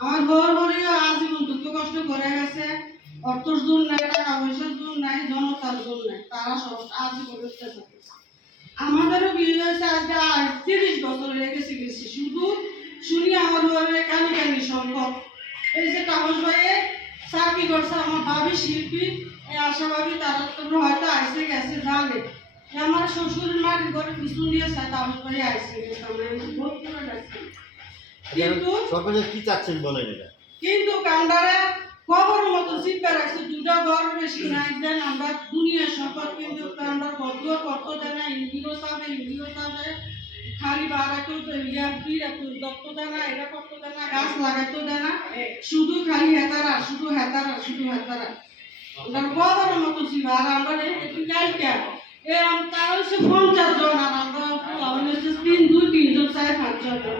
আমার বড় বড় আজীবন দুঃখ কষ্ট করে গেছে। অর্থর জোর নাই, টাকা পয়সার নাই, জনতার জোর নাই, তারা সব আজীবন। আমাদেরও বিয়ে হয়েছে আজকে তিরিশ বছর হয়ে গেছে শুধু শুনি আমার ঘরে কানি কানি সম্ভব এই যে কাগজ ভাইয়ে চাকরি করছে আমার ভাবি শিল্পী, এই আশা ভাবি তারা তো হয়তো আইসে গেছে জানে। আমার শ্বশুর মাটির ঘরে পিছন দিয়ে কাগজ ভাই আইসে গেছে, আমরা ভোট করে কিন্তু সরকারের কি চাচ্ছেন বলেন এটা? কিন্তু কান্দারে খবর মতো চিপে রাখছে দুটা ঘর বেশি নাই দেন আমরা দুনিয়া সম্পদ কিন্তু কান্দার কত কত দেনা ইন্ডিও চাবে ইন্ডিও চাবে খালি বাড়াতেও তো ইয়া এত দত্ত দেনা এটা কত দেনা গাছ লাগাতেও দেনা শুধু খালি হেতারা শুধু হেতারা শুধু হেতারা। ওটার খবর মতো ছিল আর আমরা একটু কালকে এ আম তার হচ্ছে পঞ্চাশ জন আর আমরা হচ্ছে তিন দুই তিনজন চার পাঁচজন। আমরা